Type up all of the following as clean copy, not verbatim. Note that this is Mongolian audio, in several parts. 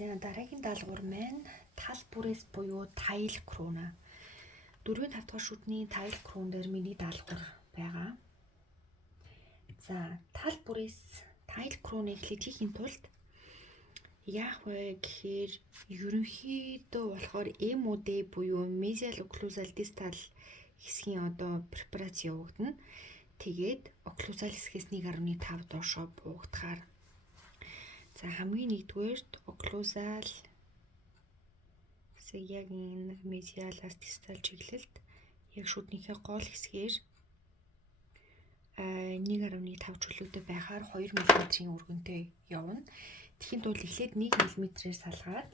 За дараагийн даалгавар маань тал бүрээс буюу тile крона. 4-5 дахь шүдний tile крон дээр миний даалгавар байгаа. За тал бүрээс tile кроныг хийхийн тулд яах вэ гэхээр ерөнхийдөө болохоор MOD буюу mesial occlusal distal хэсгийн препарац явагдана. Тэгээд occlusal хэсгээс 1.5 доошоо буугдахаар. За хамгийн нэгдүгээрт occlusal яг энэ mesialаас distal чиглэлд яг шүднийхээ гол хэсгээр 1.5 чөлөөтэй байхаар 2 мм-ийн өргөнтэй явна. Тэхийн тулд эхлээд 1 мм-ээр салгаад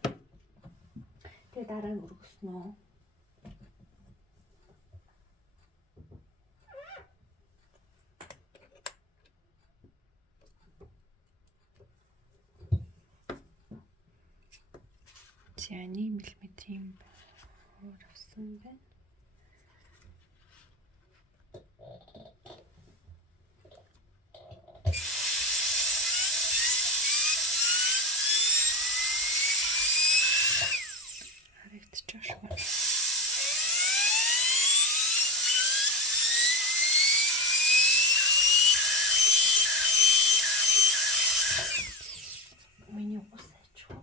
тэгээ дараа нь өргөснөө. За 1 мм-ийн авсан байна. Миний ус ачаа.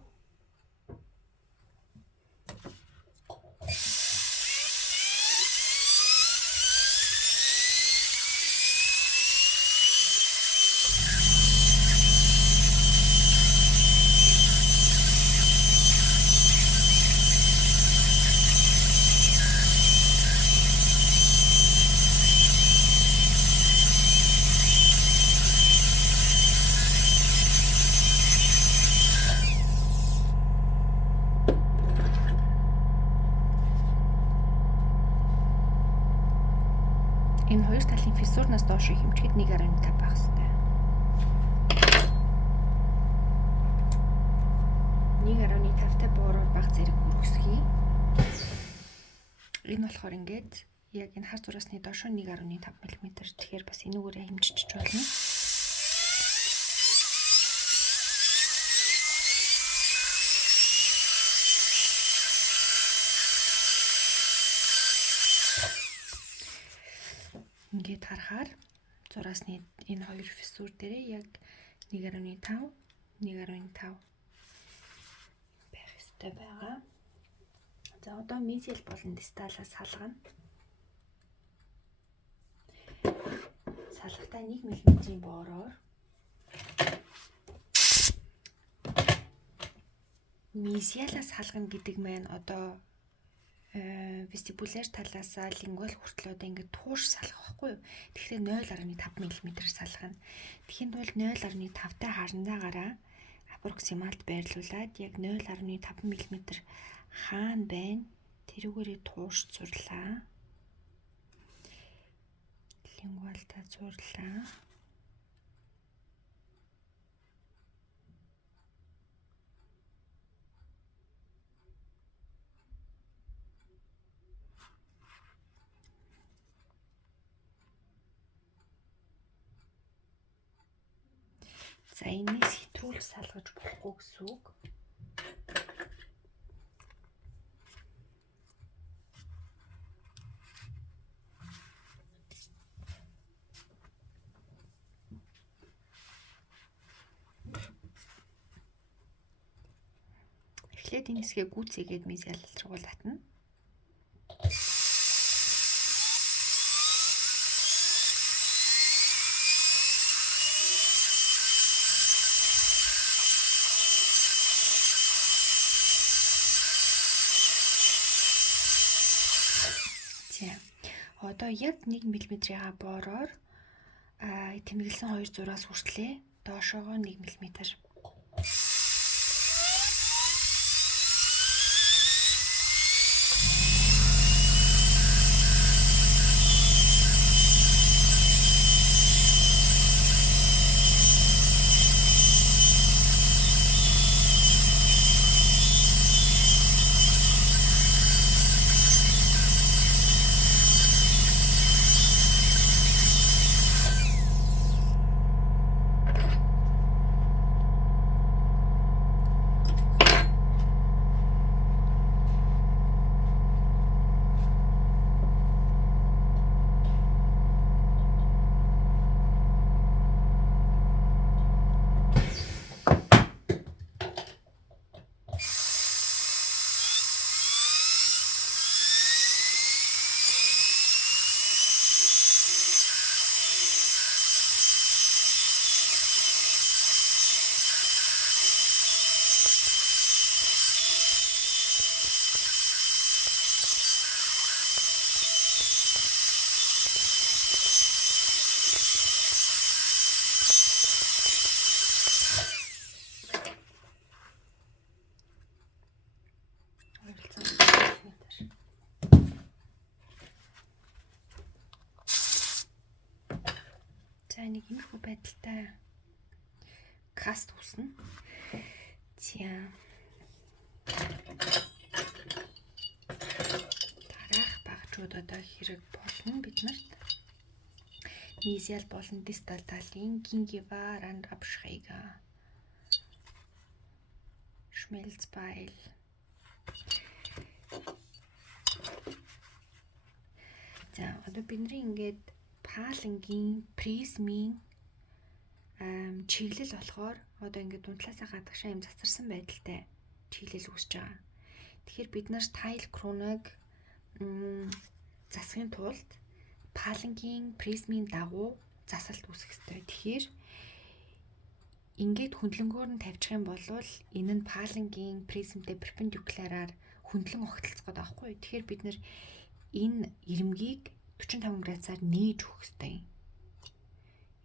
Энэ хоёр талын фиссурнаас доош хэмжихэд 1.5 байх ёстой. 1.5-тай буураар баг зэрэг өргөсгий. Энэ болохоор ингээд яг энэ хар зураасны доошоо 1.5 мм. Тэгэхээр бас энүүгээрээ хэмжиж болно. Ингээд харахаар зураасны энэ хоёр фиссур дээрээ яг 1.5 байх ёстой байгаа. За одоо mesial болон distal-аас салгана. Салгахдаа 1 мм-ийн боороор mesial-аас салгана гэдэг маань vestibular талаасаа lingual хүртэл ингээд туурш салгах байхгүй юу? Тэгэхээр 0.5 мм-ээр салгана. Тэхийн тулд 0.5-тай харандаагаараа аппроксималд байрлуулад яг 0.5 мм хаана байна? Тэрүүгээрээ туурш зурлаа. Lingual-та зурлаа. За энэс хэтрүүлж салгаж болохгүй гэсэн үг. Эхлээд энэ хэсгээ гүйцээгээд mesial руу татна. Одоо яг 1 мм-ийн боороор тэмдэглэсэн хоёр зураас хүртлээ доошоогоо 1 мм. нэг иймэрхүү байдалтай каст үүснэ. За дараах багчууд одоо хэрэг болно биднэрт. Мизиал болон дистал талын гингива рандрабшхайга Schmelzbeil. За одоо бидний ингээд паалангийн призмийн чиглэл болохоор одоо ингээд унтлаасаа гадагшаа юм засарсан байдалтай чиглэл үүсэж байгаа. Тэгэхээр бид нар тайл кроныг засахын тулд паалангийн призмийн дагуу засалт үүсэх ёстой. Тэгэхээр ингээд хөндлөнгөөр нь тавьчих юм бол энэ нь паалангийн призмтэй перпендикулараар хөндлөн огтлцох гэдэг аахгүй. Тэгэхээр бид нар энэ ирмгийг 45 градусаар нээж өгөх ёстой.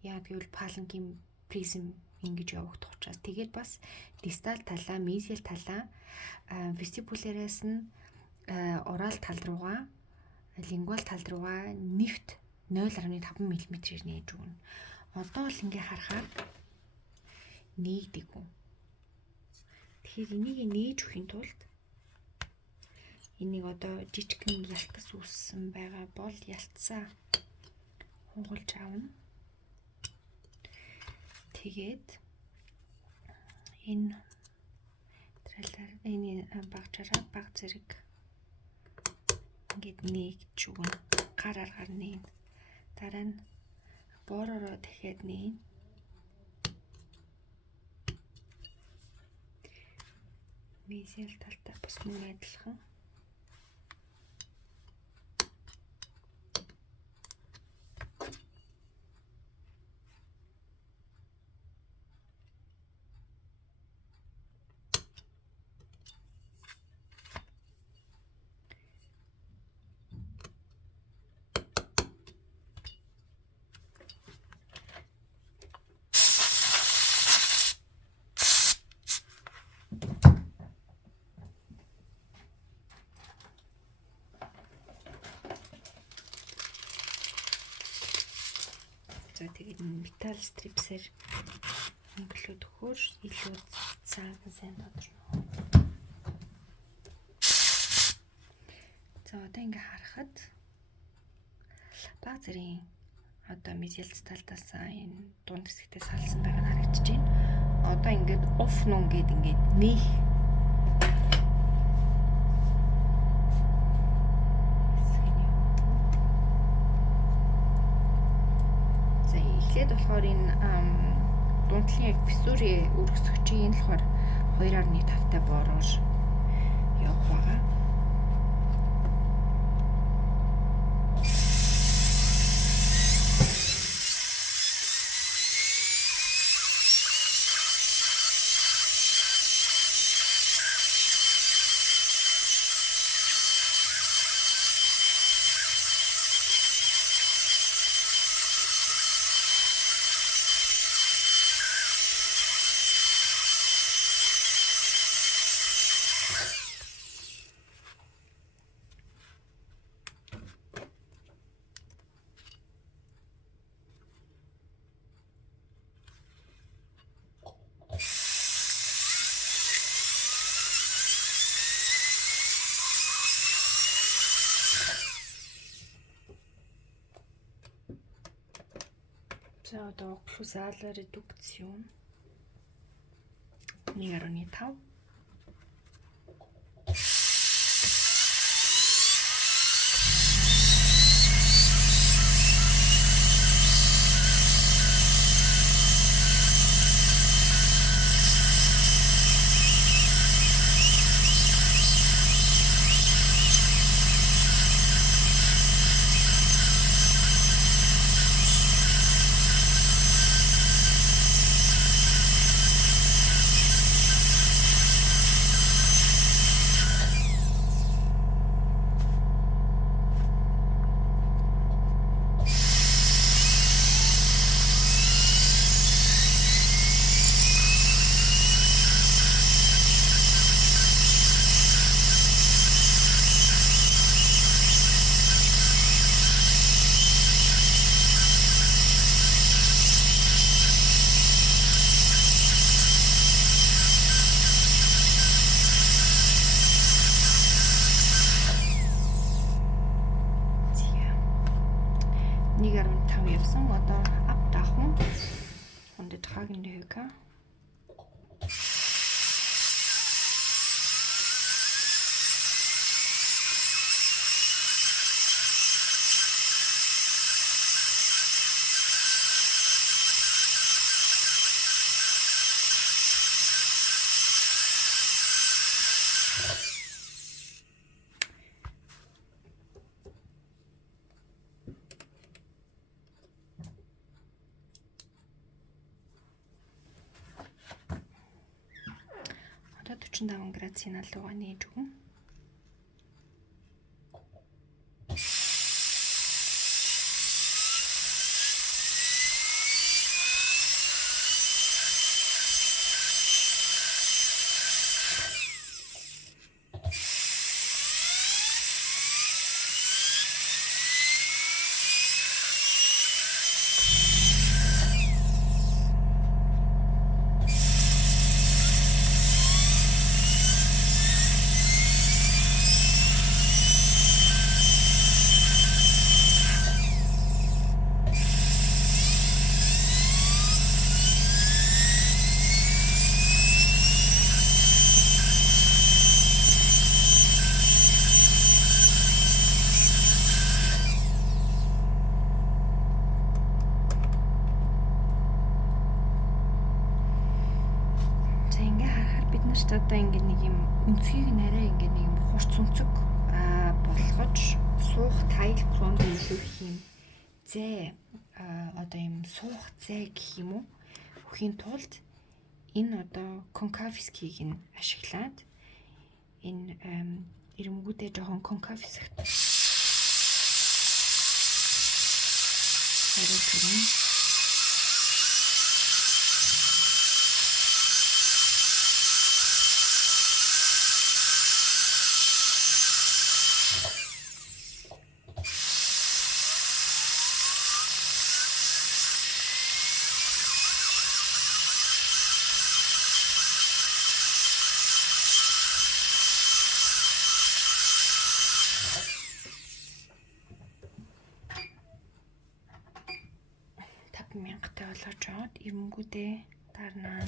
Яа гэвэл паалангийн призм ингэж явагдах учраас. Тэгээд бас дистал талаа, мезиал талаа, вестибуляраас нь орал тал руугаа, лингвал тал руугаа нэвт 0.5 мм-ээр нээж өгнө. Одоо л ингээ харахаар нээгдэггүй. Тэгэхээр энийг нээж өхийн тулд энийг одоо жижигхэн ялтас үүссэн байгаа бол ялтсаа хунгуулж аавна. Тэгээд энэ тралаар энэ багчаараа баг зэрэг ингээд нээгч өгнө. Гар аргаар нээн. Дараа нь бооророо дахиад нээн. Мезиал талтай бас мөн адилхан. За тэгээд металл стрипсээр өнгөлөөд өгөхөөр илүү цаахан сайн тодорно. За одоо ингээ харахад баг зэрийн одоо мезиал талаас энэ дунд хэсэгтээ салсан байгаа нь харагдаж байна. Одоо ингээд оф нун гэд ингээд нээх эхлээд болохоор энэ дундлын яг фиссурын өргөсгчийн болохоор 2.5-тай боороор явах байгаа. За одоо occlusale reduction 1.5. folgende Höcker. Одоо 45 градусын налуугаа нээж өгнө. Одоо ингээд нэг юм өнцгийг нарай ингээд нэг юм хурц өнцөг болгож суух тайл кронд илүүх юм зэ одоо юм суух зэ гэх юм уу өхийн тулд энэ одоо конкавискийг нь ашиглаад энэ ирэмгүүдээ жоохон конкависгт мянгатай болгож аваад ирэмгүүдээ дарнаа.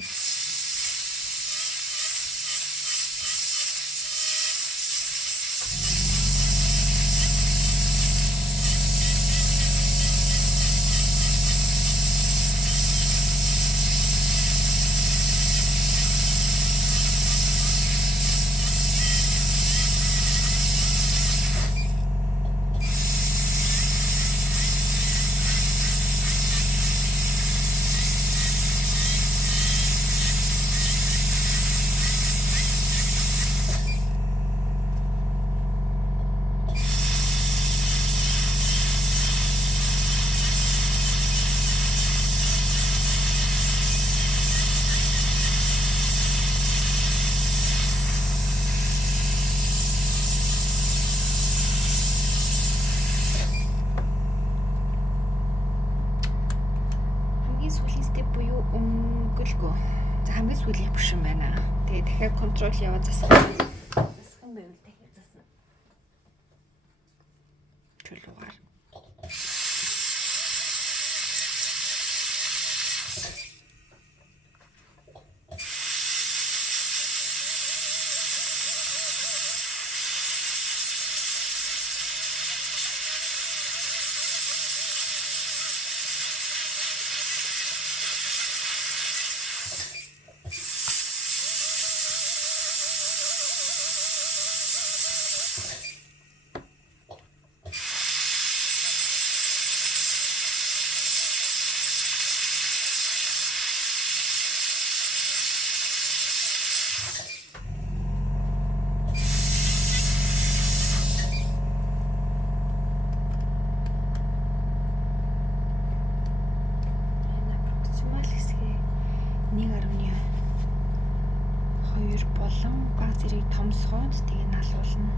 Сүүлийн степ буюу өнгөлгөө. За хамгийн сүүлийн биш юм байна. Тэгээ дахиад контрол яваад засах байвал дахиад засна. Чулуугаар. болон баг зэрэг томсгоод тэгээ налуулна.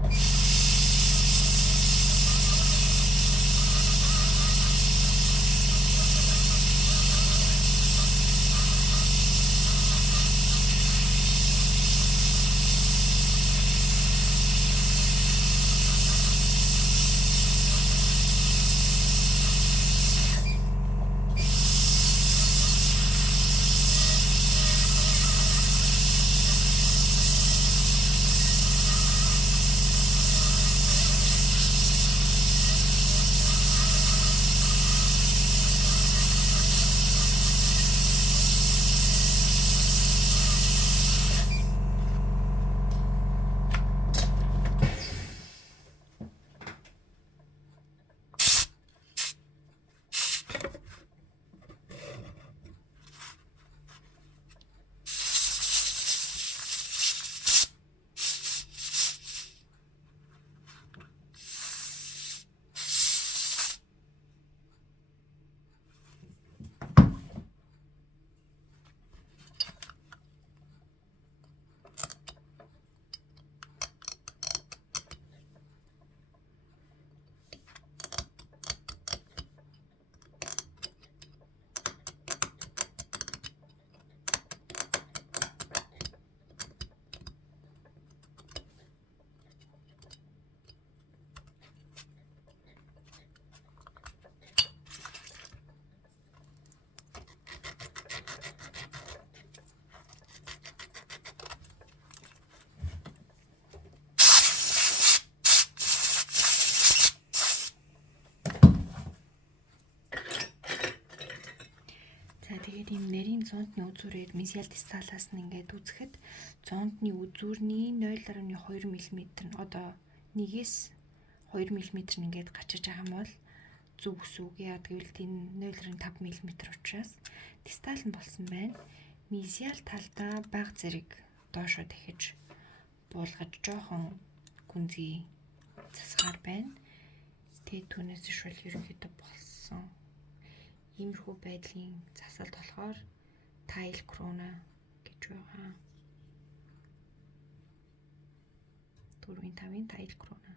Тэгэхээр ийм нарийн зондны үзүүрээр мезиал дисталаас нь ингээд үзэхэд зондны үзүүрний 0.2 мм нь одоо 1-ээс 2 мм нь ингээд гачиж байгаа юм бол зүг ус үг. Яа гэвэл энэ 0.5 мм учраас дистал нь болсон байна. Мезиал талдаа бага зэрэг доошоо дахиж буулгаж жоохон гүнзгий засгаар байна. Тэгээд түүнээс ишвэл ерөнхийдөө болсон. Иймэрхүү байдлын засалт болохоор тайл крона гэж байгаа. 4-5-ын тайл крона.